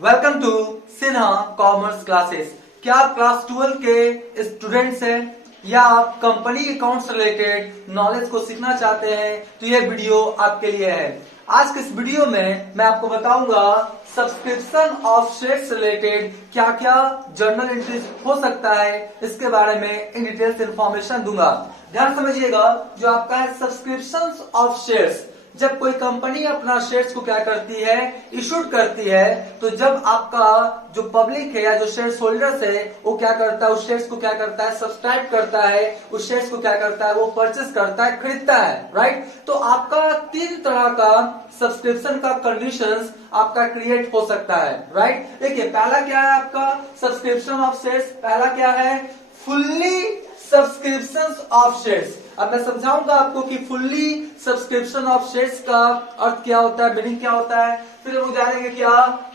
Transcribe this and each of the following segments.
Welcome to Sinha commerce classes. क्या आप class 12 के स्टूडेंट्स हैं या आप कंपनी अकाउंट से रिलेटेड नॉलेज को सीखना चाहते हैं तो ये वीडियो आपके लिए है। आज के इस वीडियो में मैं आपको बताऊंगा सब्सक्रिप्शन ऑफ शेयर से रिलेटेड क्या क्या जर्नल एंट्रीज हो सकता है, इसके बारे में इन डिटेल्स इंफॉर्मेशन दूंगा। ध्यान समझिएगा, जो आपका है सब्सक्रिप्शन ऑफ शेयर्स, जब कोई कंपनी अपना शेयर्स को क्या करती है, इशूड करती है, तो जब आपका जो पब्लिक है या जो शेयर्स होल्डर्स है वो क्या करता है, उस शेयर्स को क्या करता है, सब्सक्राइब करता है, उस शेयर्स को क्या करता है, वो परचेस करता है, खरीदता है, राइट। तो आपका तीन तरह का सब्सक्रिप्शन का कंडीशंस आपका क्रिएट हो सकता है, राइट। देखिए, पहला क्या है आपका सब्सक्रिप्शन ऑफ शेयर्स, पहला क्या है फुल्ली सब्सक्रिप्शन ऑफ शेयर्स। अब मैं समझाऊंगा आपको कि फुल्ली सब्सक्रिप्शन ऑफ शेयर्स का अर्थ क्या होता है, मीनिंग क्या होता है। फिर हम लोग जानेंगे क्या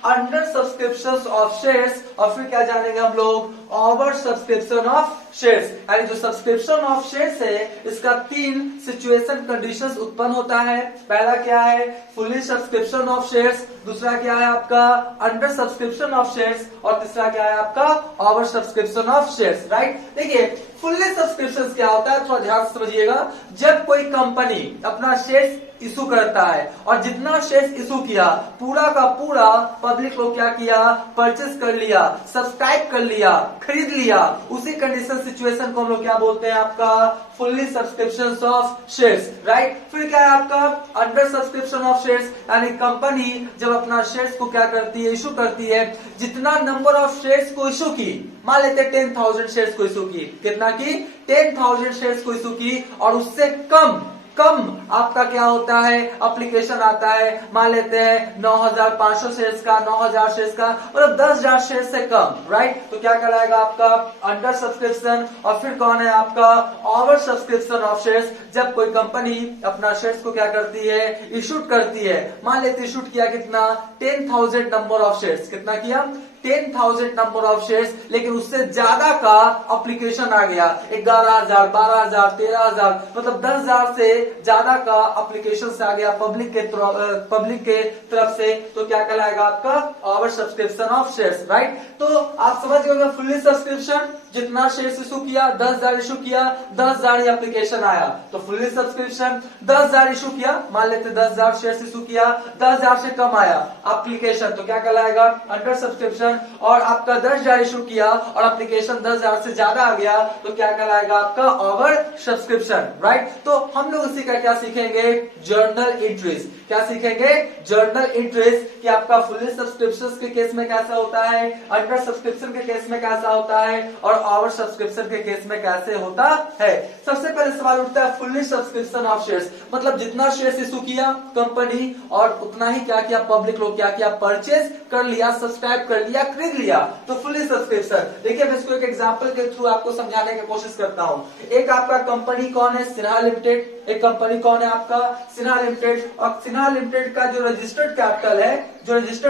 अंडर सब्सक्रिप्शन ऑफ शेयर्स, और फिर क्या जानेंगे हम लोग ओवर सब्सक्रिप्शन ऑफ शेयर्स। यानी जो सब्सक्रिप्शन ऑफ शेयर्स है इसका तीन सिचुएशन कंडीशंस उत्पन्न होता है। पहला क्या है फुल्ली सब्सक्रिप्शन ऑफ शेयर्स, दूसरा क्या है आपका अंडर सब्सक्रिप्शन ऑफ शेयर्स, और तीसरा क्या है आपका over subscription of shares, right. देखिए, फुल्ली सब्सक्रिप्शन क्या होता है, थोड़ा ध्यान से समझिएगा। जब कोई कंपनी अपना शेयर्स इशू करता है और जितना शेयर्स इशू किया पूरा का पूरा पब्लिक को क्या किया, परचेस कर लिया, सब्सक्राइब कर लिया, खरीद लिया, उसी कंडीशन सिचुएशन को हम लोग क्या बोलते हैं, आपका fully subscription of shares, right. फिर क्या है आपका अंडर सब्सक्रिप्शन ऑफ शेयर्स, यानी कंपनी जब अपना शेयर्स को क्या करती है, इशू करती है, जितना नंबर ऑफ शेयर्स को इशू की, मान लेते हैं 10,000 शेयर्स को इशू की, कितना की 10,000 शेयर्स को इशू की, और उससे कम आपका क्या होता है एप्लीकेशन आता है, मान लेते हैं 9,500 शेयर्स का, 9,000 शेयर्स का, मतलब 10,000 शेयर्स से कम, राइट। तो क्या कहलाएगा आपका अंडर सब्सक्रिप्शन। और फिर कौन है आपका ओवर सब्सक्रिप्शन ऑफ शेयर्स, जब कोई कंपनी अपना शेयर्स को क्या करती है, इशूड करती है, मान लेते इशूड किया कितना 10,000 नंबर ऑफ शेयर्स, कितना किया 10,000 नंबर ऑफ शेयर्स, लेकिन उससे ज्यादा का एप्लीकेशन आ गया 11,000, 12,000, 13,000, मतलब 10,000 से ज्यादा का एप्लीकेशन से आ गया पब्लिक के तरफ से, तो क्या कहलाएगा आपका over subscription of shares, right. तो आप समझ गए फुल्ली सब्सक्रिप्शन, जितना शेयर्स इशू किया 10,000 इशू किया, 10,000 एप्लीकेशन आया, तो फुल्ली सब्सक्रिप्शन। 10,000 इशू किया, मान लेते 10,000 शेयर्स इशू किया, 10,000 से कम आया एप्लीकेशन, तो क्या कहलाएगा अंडर सब्सक्रिप्शन। और आपका 10,000 इशू किया और एप्लीकेशन 10,000 से ज्यादा आ गया, तो क्या कहलाएगा आपका ओवर सब्सक्रिप्शन, राइट। तो हम लोग इसी का क्या सीखेंगे, जर्नल एंट्रीज। क्या सीखेंगे, जर्नल एंट्रीज, कि आपका फुल्ली सब्सक्रिप्शन के केस में कैसा होता है, अंडर सब्सक्रिप्शन के केस में कैसा होता है, और ओवर सब्सक्रिप्शन के केस में कैसे होता है। सबसे पहले सवाल उठता है फुल्ली सब्सक्रिप्शन ऑफ शेयर्स, मतलब जितना शेयर्स इशू किया कंपनी और उतना ही क्या किया पब्लिक लोग, क्या किया परचेज कर लिया, सब्सक्राइब कर लिया, खरीद लिया, तो फुल्ली सब्सक्रिप्शन। देखिए, मैं इसको एक एग्जांपल के थ्रू आपको समझाने की कोशिश करता हूं। एक आपका कंपनी कौन है, सिन्हा लिमिटेड। एक कंपनी कौन है आपका सिन्हा लिमिटेड, और सिन्हा लिमिटेड का जो रजिस्टर्ड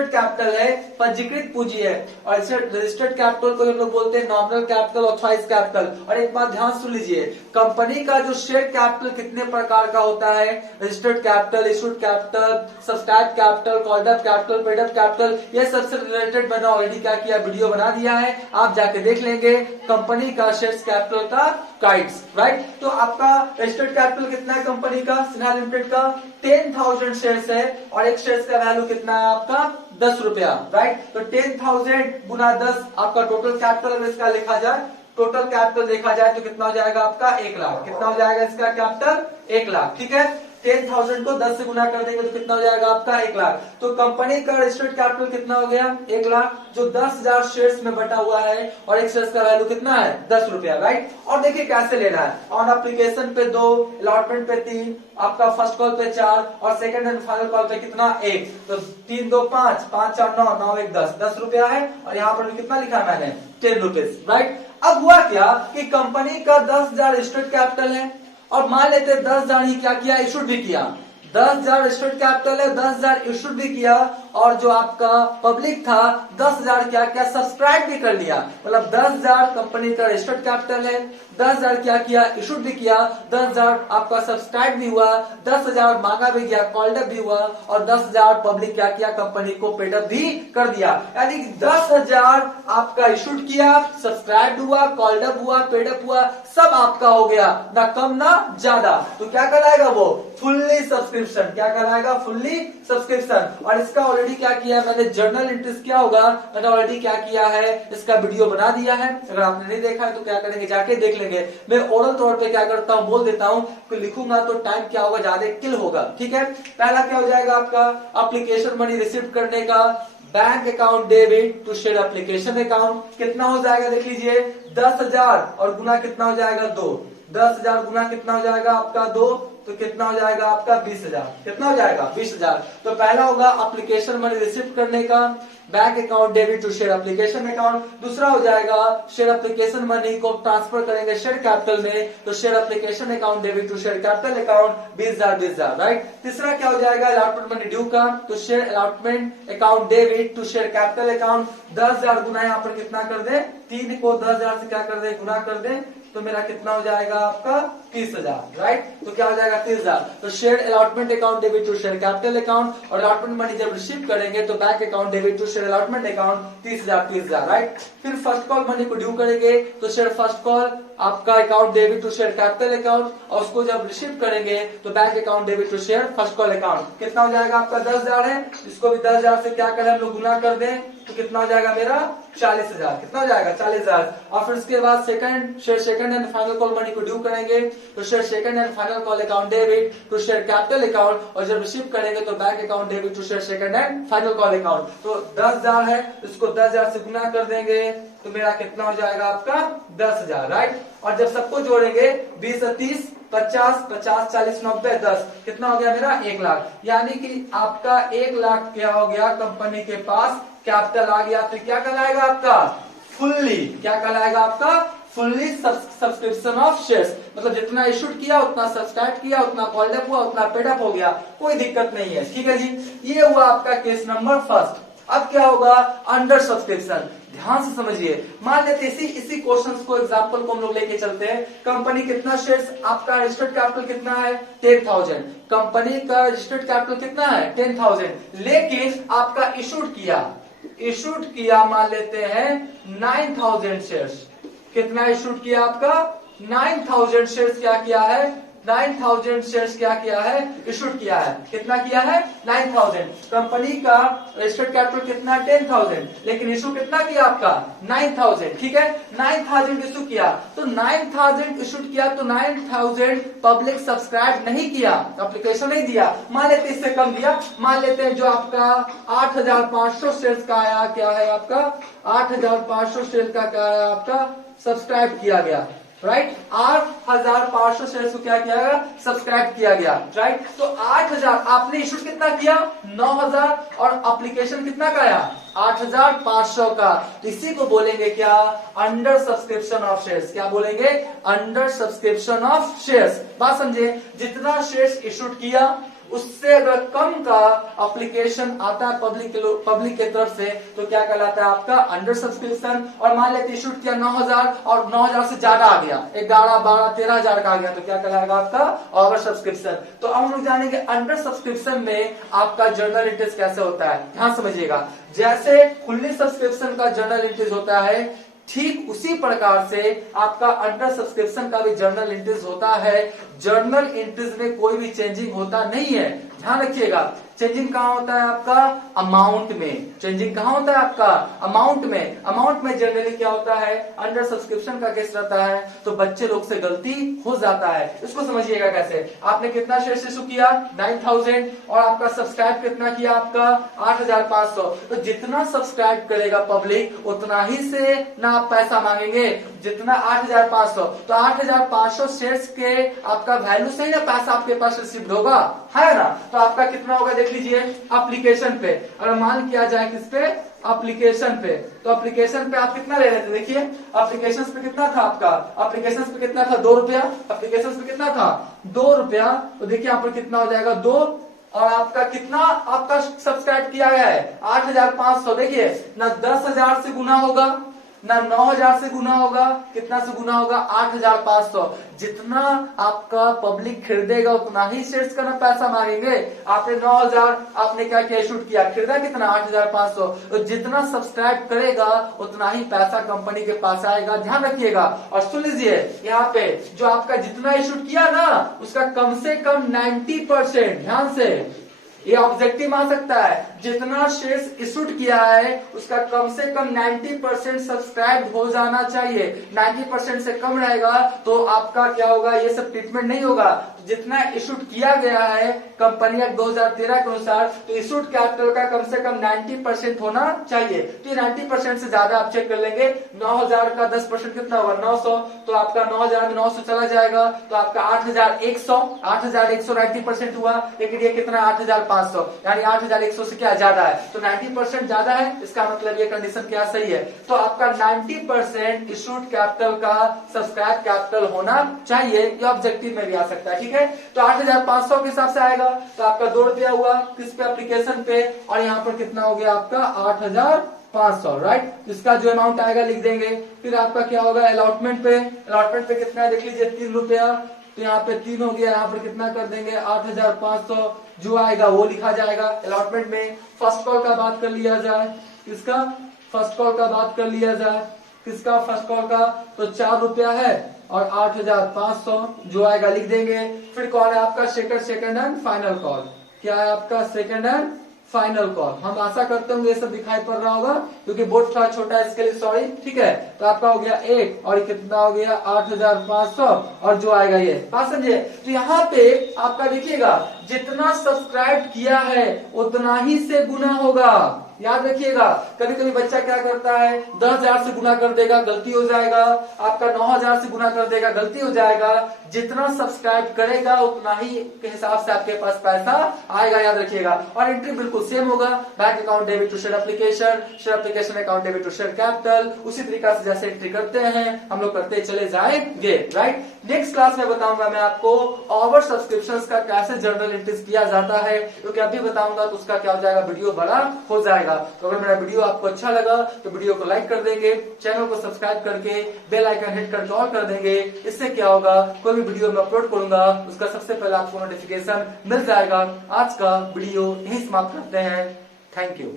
कैपिटल है, पंजीकृत पूंजी है, और इसे रजिस्टर्ड कैपिटल को हम लोग बोलते हैं नॉमिनल कैपिटल, ऑथराइज्ड कैपिटल। और एक बात ध्यान सुन लीजिए, कंपनी का जो शेयर कैपिटल कितने प्रकार का होता है, registered capital, issued capital, subscribe capital, called up capital, paid up capital, ये सबसे रिलेटेड मैंने ऑलरेडी क्या किया, वीडियो बना दिया है, आप जाके देख लेंगे कंपनी का शेयर कैपिटल का गाइड्स, राइट। तो आपका रजिस्टर्ड कैपिटल कितना है कंपनी का, सिन्हा लिमिटेड का 10,000 शेयर्स है, और एक शेयर्स का वैल्यू कितना है आपका 10 रुपया, राइट। तो 10,000 गुना 10 आपका टोटल कैपिटल इसका लिखा जाए, टोटल कैपिटल देखा जाए तो कितना हो जाएगा आपका 1 लाख। कितना हो जाएगा इसका कैपिटल 1 लाख, ठीक है। 10,000 को 10 से गुना कर देंगे तो कितना हो जाएगा आपका 1 लाख। तो कंपनी का रजिस्टर्ड कैपिटल कितना हो गया 1 लाख, जो 10,000 शेयर्स में बटा हुआ है, और एक शेयर्स का वैल्यू कितना है 10 रुपया, राइट। और देखिए कैसे लेना है, ऑन एप्लीकेशन पे 2, अलॉटमेंट पे 3, आपका फर्स्ट कॉल पे 4, और सेकंड एंड फाइनल कॉल पे कितना 1, तो 3 2 5, 5 4 9, 9 1 10, 10 रुपया है। और यहाँ पर भी कितना लिखा है मैंने 10 रुपीज, राइट। अब हुआ क्या कि कंपनी का 10,000 रजिस्टर्ड कैपिटल है, और मान लेते 10,000 ही क्या किया, इशूड भी किया, 10,000 रजिस्टर्ड कैपिटल है, 10,000 इशूड भी किया, और जो आपका पब्लिक था 10,000 क्या क्या सब्सक्राइब भी कर लिया। मतलब 10,000 कंपनी का रजिस्टर्ड कैपिटल है, 10,000 क्या किया, इशूड भी किया, 10,000 आपका सब्सक्राइब भी हुआ, 10,000 मांगा भी गया, कॉल्ड अप भी हुआ, और 10,000 पब्लिक क्या किया, कंपनी को पेड अप भी कर दिया। यानी कि 10,000 आपका इशूड किया, सब्सक्राइब हुआ, कॉल्ड अप हुआ, पेड अप हुआ, सब आपका हो गया, ना कम ना ज्यादा। तो क्या कहलाएगा वो, फुल्ली सब्सक्रिप्शन। क्या कहलाएगा, फुल्ली सब्सक्रिप्शन। और इसका ऑलरेडी क्या किया मैंने, जर्नल एंट्रीज क्या होगा, मैंने ऑलरेडी क्या किया है, इसका वीडियो बना दिया है। अगर आपने नहीं देखा है तो क्या करेंगे, जाके देख लेंगे। मैं ओरल तौर पे क्या करता हूं, बोल देता हूं, कि लिखूंगा तो टाइम क्या होगा, ज्यादा किल होगा। ठीक है, पहला क्या हो जाएगा आपका, एप्लीकेशन मनी रिसीव करने का, bank account debit to share application account. कितना हो जाएगा देख लीजिए, 10,000 और गुना कितना हो जाएगा, 2। 10,000 गुना कितना हो जाएगा आपका, 2, तो कितना हो जाएगा आपका 20,000। कितना हो जाएगा, 20,000। तो पहला होगा एप्लीकेशन मनी रिसीव करने का, bank account debit to share application account. दूसरा हो जाएगा शेयर एप्लीकेशन मनी को ट्रांसफर करेंगे शेयर कैपिटल में, तो share application account debit to share capital account 20,000 right. तीसरा क्या हो जाएगा, अलॉटमेंट मनी ड्यू का, तो share allotment account debit to share capital account. 10,000 गुना यहाँ पर कितना कर दे, 3 को 10,000 से क्या कर दे, गुना कर दे, तो मेरा कितना हो जाएगा आपका 30,000 राइट। तो क्या हो जाएगा 30,000। तो share allotment account debit to share capital account, और अलॉटमेंट मनी जब रिसीव करेंगे तो bank account debit to share allotment account 30,000 right. फिर फर्स्ट कॉल मनी को ड्यू करेंगे, तो शेयर फर्स्ट कॉल आपका account debit to share capital account, और उसको जब रिसीव करेंगे तो bank account debit to share first call account. कितना हो जाएगा आपका 10,000 है, इसको भी 10,000 से क्या करें हम लोग, गुना कर दें, तो कितना हो जाएगा मेरा 40,000। कितना हो जाएगा 40,000। और फिर उसके बाद second and final call money को ड्यू करेंगे, तो share second and final call account debit to share capital account, और जब रिसीव करेंगे तो bank account debit to share second and final call account. तो 10,000 है, इसको 10,000 से गुना कर देंगे, तो मेरा कितना हो जाएगा आपका 10,000 राइट। और जब सबको जोड़ेंगे 20 और 30 50, 50 40 90 10, कितना हो गया मेरा 1 लाख। यानी कि आपका 1 लाख क्या हो गया, कंपनी के पास कैपिटल आ गया। तो क्या कहलाएगा आपका, फुल्ली, क्या कहलाएगा आपका, फुल्ली सब्सक्रिप्शन ऑफ शेयर्स। मतलब जितना इशूड किया, उतना सब्सक्राइब किया, उतना कॉल्ड अप हुआ, उतना पेड अप हो गया, कोई दिक्कत नहीं है। ठीक है जी, ये हुआ आपका केस नंबर फर्स्ट। अब क्या होगा, अंडर सब्सक्रिप्शन। ध्यान से समझिए, मान लेते इसी क्वेश्चंस को एग्जांपल को हम लोग लेके चलते हैं। कंपनी कितना शेयर्स, आपका रजिस्टर्ड कैपिटल कितना है 10,000, कंपनी का रजिस्टर्ड कैपिटल कितना है 10,000, लेकिन आपका इशूड किया मान लेते हैं 9,000 शेयर्स। कितना इशूड किया आपका 9,000 शेयर्स, क्या किया है 9,000 शेयर्स क्या किया है, इशूड किया है। कितना किया है 9,000। कंपनी का रजिस्टर्ड कैपिटल कितना 10,000, लेकिन इशू कितना किया आपका 9,000। ठीक है, 9,000 इशू किया, तो 9,000 इशूड किया, तो 9,000 पब्लिक सब्सक्राइब नहीं किया, एप्लीकेशन नहीं दिया। मान लेते इससे कम दिया, मान लेते हैं जो आपका 8,500 शेयर्स का आया, क्या है आपका 8,500 शेयर का क्या है आपका सब्सक्राइब किया गया राइट। 8,500 शेयर्स को क्या किया गया, सब्सक्राइब किया गया राइट। तो 8,000 आपने इशू कितना किया 9,000, और एप्लीकेशन कितना का आया 8,500 का। तो इसी को बोलेंगे क्या, अंडर सब्सक्रिप्शन ऑफ शेयर्स। क्या बोलेंगे, अंडर सब्सक्रिप्शन ऑफ शेयर्स। बात समझे, जितना शेयर्स इशूड किया उससे अगर कम का एप्लीकेशन आता है पब्लिक के तरफ से, तो क्या कहलाता है आपका अंडर सब्सक्रिप्शन। और मान लेते इशू किया 9,000 और 9,000 से ज्यादा आ गया, 11, 12, 13,000 का आ गया, तो क्या कहलाएगा आपका ओवर सब्सक्रिप्शन। तो अब हम लोग जानेंगे अंडर सब्सक्रिप्शन में आपका जर्नल एंट्रीज कैसे होता है। ध्यान समझिएगा, जैसे फुल्ली सब्सक्रिप्शन का जर्नल एंट्रीज होता है, ठीक उसी प्रकार से आपका अंडर सब्सक्रिप्शन का भी जर्नल एंट्रीज होता है। जर्नल एंट्रीज में कोई भी चेंजिंग होता नहीं है, ध्यान रखिएगा। चेंजिंग कहाँ होता है आपका अमाउंट में, चेंजिंग कहाँ होता है आपका अमाउंट में। अमाउंट में जनरली क्या होता है, अंडर सब्सक्रिप्शन का केस रहता है तो बच्चे लोग से गलती हो जाता है। इसको समझिएगा कैसे, आपने कितना शेयर इशू किया 9,000 और आपका सब्सक्राइब कितना किया आपका 8,500। तो जितना सब्सक्राइब करेगा पब्लिक उतना ही से ना आप पैसा मांगेंगे, जितना 8,500, तो 8,500 शेयर्स के आपका वैल्यू से ही ना पैसा आपके पास रिसीव होगा, है ना। तो आपका कितना होगा देख लीजिए एप्लीकेशन पे, अगर मान किया जाए किस पे एप्लीकेशन पे, तो एप्लीकेशन पे आप कितना ले रहे थे, देखिए एप्लीकेशन पे कितना था आपका, एप्लीकेशन पे कितना था 2 रुपया, एप्लीकेशन पे कितना था 2 रुपया। तो देखिए यहाँ पर कितना हो जाएगा 2, और आपका कितना आपका सब्सक्राइब किया गया है 8,500। देखिए ना 10,000 से गुना होगा ना 9000 से गुना होगा, कितना से गुना होगा 8500। जितना आपका पब्लिक खरीदेगा उतना ही शेयर्स का ना पैसा मांगेंगे। आपने 9000 आपने क्या किया, इशू किया, खरीदा कितना 8500, तो जितना सब्सक्राइब करेगा उतना ही पैसा कंपनी के पास आएगा। ध्यान रखिएगा और सुन लीजिए, यहाँ पे जो आपका जितना इशू किया ना उसका कम से कम 90%, ध्यान से ये ऑब्जेक्टिव आ सकता है, जितना शेयर्स इशूड किया है उसका कम से कम 90% सब्सक्राइब हो जाना चाहिए। 90% से कम रहेगा तो आपका क्या होगा, ये सब ट्रीटमेंट नहीं होगा। तो जितना इशूड किया गया है कंपनी एक्ट 2013 के अनुसार, तो इशूड कैपिटल का कम से कम 90% होना चाहिए। तो ये 90% से ज्यादा आप चेक कर लेंगे। 9000 का 10% कितना होगा 900, तो आपका 9000 में 900 चला जाएगा तो आपका 8100 90% हुआ। लेकिन ये कितना 8500, यानी 8100 से क्या ज्यादा है, तो 90% ज्यादा है। इसका मतलब ये कंडीशन क्या सही है। तो आपका 90% इशूड कैपिटल का सब्सक्राइब कैपिटल होना चाहिए। ये ऑब्जेक्टिव में भी आ सकता है, ठीक है। तो 8500 के हिसाब से आएगा, तो आपका 2 रुपया हुआ किस पे, एप्लीकेशन पे, और यहाँ पर कितना हो गया आपका 8500, राइट। इसका जो अमाउंट आएगा लिख देंगे। फिर आपका क्या होगा अलॉटमेंट पे, अलॉटमेंट पे कितना है देख लीजिए 3 रुपया, तो यहाँ पे 3 हो गया, यहाँ पर कितना कर देंगे 8500, जो आएगा वो लिखा जाएगा अलॉटमेंट में। फर्स्ट कॉल का बात कर लिया जाए, किसका फर्स्ट कॉल का बात कर लिया जाए, किसका फर्स्ट कॉल का, तो 4 रुपया है और 8500 जो आएगा लिख देंगे। फिर कॉल है आपका सेकंड एंड फाइनल कॉल, क्या है आपका सेकंड एंड फाइनल कॉल। हम आशा करते होंगे ये सब दिखाई पड़ रहा होगा क्योंकि बोर्ड थोड़ा छोटा है इसके लिए सॉरी, ठीक है। तो आपका हो गया 1 और कितना हो गया 8500 और जो आएगा ये, बात समझिए। तो यहाँ पे आपका देखिएगा जितना सब्सक्राइब किया है उतना ही से गुना होगा। याद रखिएगा, कभी कभी बच्चा क्या करता है 10,000 से गुना कर देगा, गलती हो जाएगा। आपका 9,000 से गुना कर देगा, गलती हो जाएगा। जितना सब्सक्राइब करेगा उतना ही के हिसाब से आपके पास पैसा आएगा, याद रखिएगा। और एंट्री बिल्कुल सेम होगा, bank account debit to share application, share application account debit to share capital, उसी तरीका से जैसे एंट्री करते हैं हम लोग करते चले जाएंगे, राइट। नेक्स्ट क्लास में बताऊंगा मैं आपको ओवर सब्सक्रिप्शंस का कैसे जर्नल एंट्रीज किया जाता है, क्योंकि अभी बताऊंगा तो उसका क्या हो जाएगा, वीडियो बड़ा हो जाएगा। तो अगर मेरा वीडियो आपको अच्छा लगा तो वीडियो को लाइक कर देंगे, चैनल को सब्सक्राइब करके बेल आइकन हिट करके ऑल कर देंगे। इससे क्या होगा, कोई भी वीडियो मैं अपलोड करूंगा उसका सबसे पहले आपको नोटिफिकेशन मिल जाएगा। आज का वीडियो यही समाप्त करते हैं। Thank you.